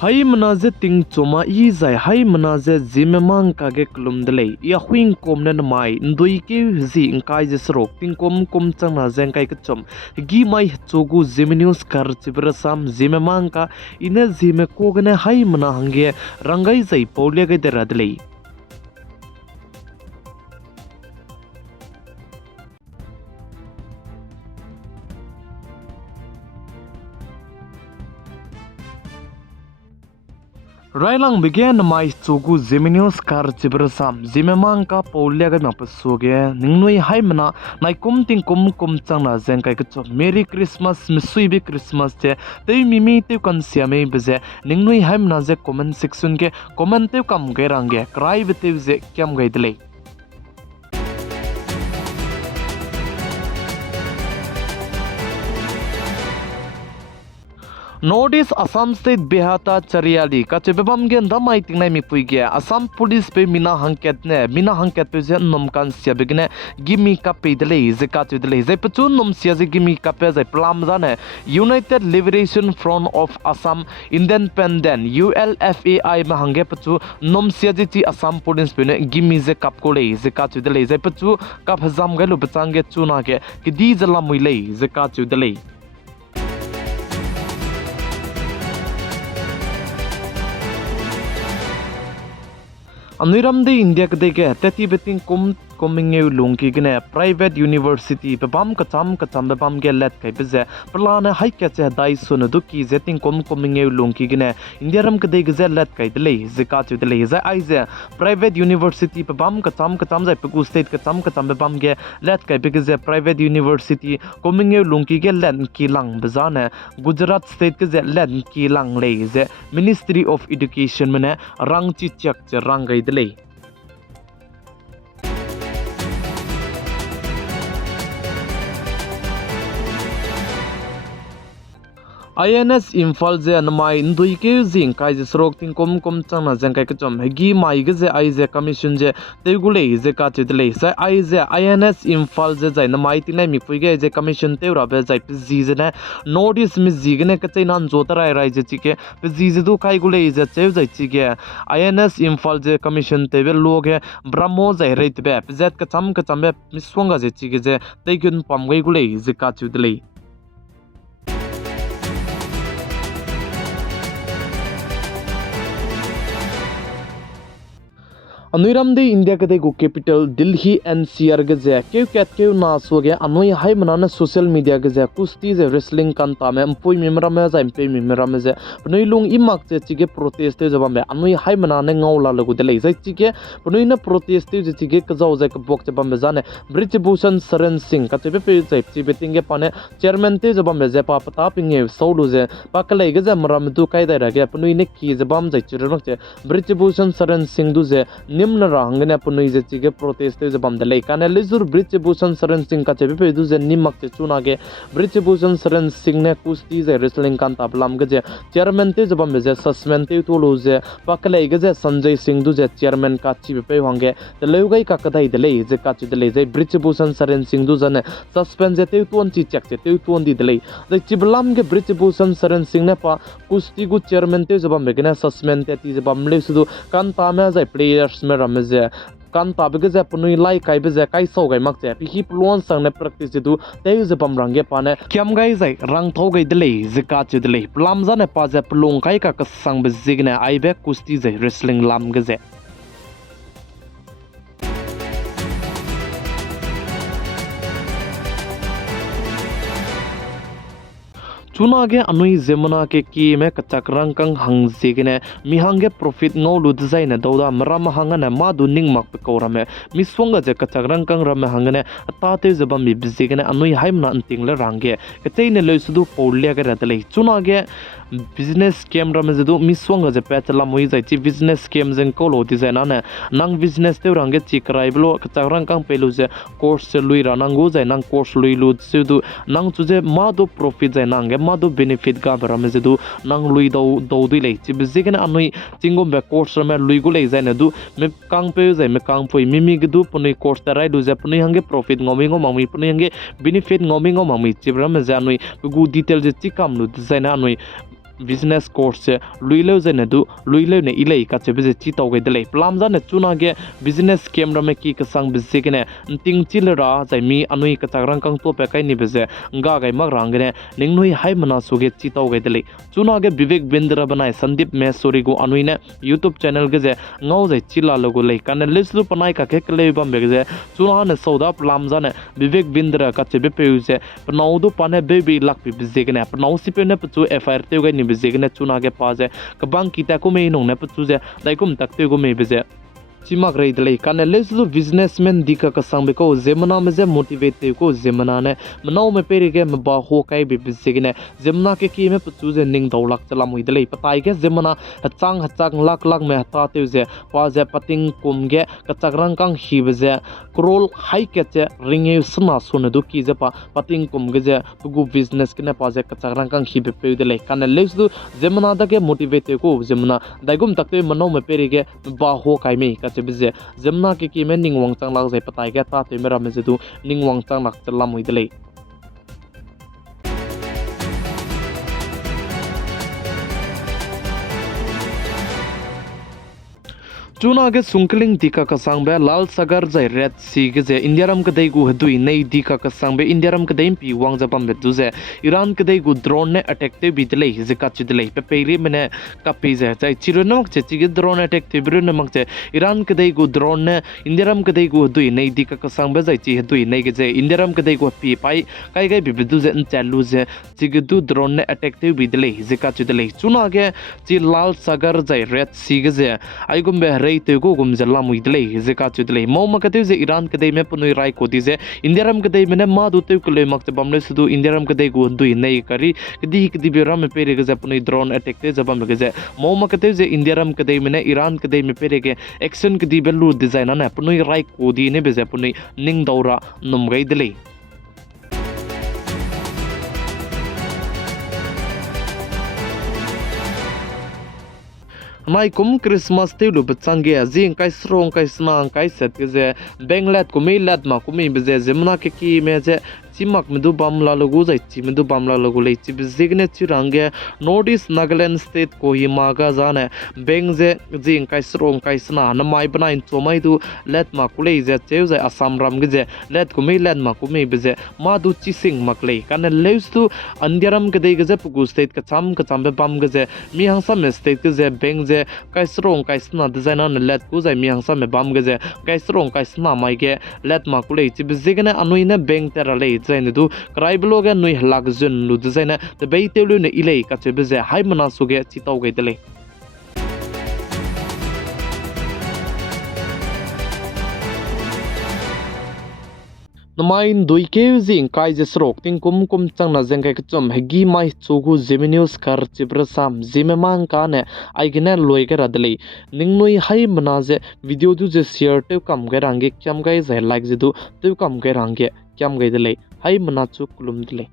Hai manaze ting choma I zai hai manaze ZemeMaNka klum delay ya huing kom na mai ndoi ke zi ingkai je srok ting kom chang na zeng kai kachom gi mai chogu ZemeNews kar chibrasam ZemeMaNka ina zeme kogne hai mana hange rangai zai paulia ge deradlei Railang began mai chogu ZemeNews kar chibrasam ZemeMaNka paulia ga napasuge ningnoi haimana naikum ting kum changna zengkai kachop Merry Christmas misui be Christmas che tei mimi te kan siame beze ningnoi haimana je comment section ke comment te kam gairange cry bete je kyam gaidle Notice Assam State Behata Chariali Kachebam gen damai tingnai mi puige Assam Police pe mina hangket pe je nomkan sia begne gimi ka pe dele zeka chudele ze pchu nom sia je gimi ka pe ze plam jane United Liberation Front of Assam Independent ULFAI ma hange pchu nom sia je chi Assam Police pe ne gimi je kap ko le zeka chudele ze pchu kap hazam gelu bchange chuna ke ki di jala muile zeka chudele Aniram de India kadeke teti beting coming lungki gene private university pebam kacham bebam ge let kai beze plana hai ke che dai sun du ki zeting coming lungki gene India ram kade ge let kai dele zeka chu dele za ai ze private university pebam kacham zai pegu state kacham bebam ge let kai be ge private university coming lungki ge let ki lang bezane Gujarat state ge let ki lang le ze Ministry of Education mane rang chi chak che rang gai dele INS Imphal je anmai ndui ke jing kai je srok ting kom changna jang kai kachom gi mai ge je ai je commission je tegule je ka chidle sai ai je INS Imphal je jai na mai tinai mi pui ge je commission te ra be jai ji je na notice mi ji ge ne ka chai nan jo tarai rai je chi ke ji je du kai gule je cheu jai chi ge INS Imphal je commission te be log he brahmo jai rai te be zet ka cham be mi swanga je chi ge je teigun pam gai gule je ka chidle Anuiram de India kade go capital Delhi NCR ge je keu na so ge anoi hai manana social media ge je kusti je wrestling kan ta me poi mimra me za mpe mimra me je noi lung imak che chige protest je ba me anoi hai manana ngaula lagu de le zai chige noi na protest je chige ka jaw je ka bok che ba me jane Brij Bhushan Saran Singh ka che pe je chi beting ge pane chairman te je ba me je pa pata pinge solu je pa ka le ge je maram du kai da ra ge noi ne ki je bam jai chirmak che Brij Bhushan Saran Singh du je निम्न रंगने पुनई जे चिगे protest जे बम दले काने लेजुर bridge Bhushan Sharan Singh का चेबे पे दुजे निमक ते चुना के ब्रिज भूषण शरण सिंह ने कुश्ती जे रेसलिंग कान तापलाम गजे चेयरमैन ते जबम जे सस्पेंड ते तोलो जे पकले गजे संजय सिंह दुजे चेयरमैन का चिबे पे होंगे ते लेउगई का कदाई दले जे का चि दले जे ब्रिज भूषण शरण सिंह दुजने सस्पेंड जे ते तोन चि चेक ते तोन दी दले जे चिबलाम के ब्रिज भूषण शरण सिंह ने पा कुश्ती गु चेयरमैन ते जबम बेगने सस्पेंड ते ती जबम ले सुदु कान तामे जे प्लेयर्स में रमजे kan tabe ge punui lai kai be je kai so gai mak che pi plon sang ne practice du te je bam rang ge pa ne kyam gai zai rang thau gai dele je ka che dele plam za ne pa je plong kai ka sang be jigne ai be kusti je wrestling lam ge je चुना गे अनुई जेमना के की में कचक रंग कंग हंग जेगने मिहांगे profit no लुदजाई ने दौदा मरम हंगने मा दु निंग मक पे कोरमे मिसवंगा जे कचक रंग कंग रम हंगने ताते जबम बि बिजेगने अनुई हाइमना अंतिंग ले रंगे कतै ने लेसुदु पौलिया के रतले चुना गे business scam ram je do miswanga je petla moi jai chi business scam jeng ko lo design ane nang business te rang ge chi krai blo chagrang kang pelu je course se lui ra nang go jai nang course lui lu se du nang chu je ma do profit jai nang ge ma do benefit ga ram je du nang lui do du le chi bizigen anui chingom be course ram lui go le jai ne du me kang pe jai me kang poi mimi ge du puni course ta rai du je puni hange profit ngomi ngo mami puni hange benefit ngomi ngo mami chi ram je anui gu detail je chi kam lu design anui business course se luilo je ne du luilo ne ilei ka che beze chi tau ge dele plam za ne chuna ge business camera me ki ka sang beze ge ne ting chilra jai mi anui ka chagrang kang to pe kai ni beze nga gai mag rang ge ne ningnui hai mana su ge chi tau ge dele chuna ge vivek bindra banai sandeep mesori go anui ne youtube channel ge je ngau jai chila logo le kan lislu panai ka ke kle bam be ge chuna ne soda plam za ne vivek bindra ka che be pe use pnau du pane baby lak pi beze ge ne pnau si pe ne pu fr te ge ni beze ge ne chuna ge pa je ka bang kita ko me nong ne pu je dai kum tak te go me beze chimak rei dele kan leslu businessman dika ka sang be ko zemana me je motivate te ko zemana ne mnau me peri ge me ba ho kai be beze ge ne zemna ke ki me pu je ning dau lak chala mui dele patai ge zemana chang lak me ta te je pa je pating kum ge ka chagrang kang hi beze krol hai ke che ringe sna sone du ki je pa pating kum ge je gu business ke ne pa je ka chagrang kang hi be pe dele kan leslu zemana da ge motivate te ko zemana daigum takte mnau me peri ge ba ho kai me ka bize zemna ke ki men ningwang chang lak jai patai ga ta te mera me jedu ningwang chang lak chalam hui dele chuna ge sungkling dika ka sangbe lal sagar jai red sea ge je indiaram ka dei gu hadui nei dika ka sangbe indiaram ka dei pi wang japam be du je iran ka dei gu drone ne attack te bi dele je ka chi dele pe peri mene ka pi je jai chironok che chi ge drone attack te bru ne mak che iran ka dei gu drone ne indiaram ka dei gu hadui nei dika ka sangbe jai chi hadui nei ge je indiaram ka dei gu pi pai kai gai bi du je n chalu je chi ge du drone ne attack te bi dele je ka chi dele chuna ge chi lal sagar jai red sea ge je ai gum be te go gum jalla mui dele je ka chu dele mo ma ka te je iran ka dei me punui rai ko di je indiaram ka dei me ne ma du te ku le mak te bam le su du indiaram ka dei go du nei kari kdi be ram me pere ge je punui drone attack te jabam ge je mo ma ka te je indiaram ka dei me ne iran ka dei me pere ge action kdi be lu design na punui rai ko di ne be je punui ning daura num gai dele mai kum Christmas te lu bchange jing kai strong kai snang kai set ke je benglat ku me lat ma ku me be je zemna ke ki me je chimak medu bamla logu jai chi medu bamla logu le chi bizigne chi range northeast Nagaland state Kohima ga jane beng je jing kai strong kai sna na mai bana in chomai du let ma ku le je cheu jai Assam ram ge je let ku me let ma ku me be je ma du chi sing mak le kan leus tu andiaram ge de ge je pugu state ka cham be bam ge je mi hangsa me state ge je beng je kai strong kai sna design an let ku jai mi hangsa me bam ge je kai strong kai sna mai ge let ma ku le chi bizigne anui ne beng tera le zaine du kraibloga nui halak zun lu zaine the beitelu ne ilei ka che beze hai mana suge chitau ge dele namain duike jing kai je srok ting kum chang na jeng kai chom hegi mai chugu ZemeNews kar chibrasam ZemeMaNkaNe aigene loi ge radle ningnoi hai mana je video du je share te kam ge range kyam gai je like je du te kam ge range kyam gai dele hai mana chu kulum dele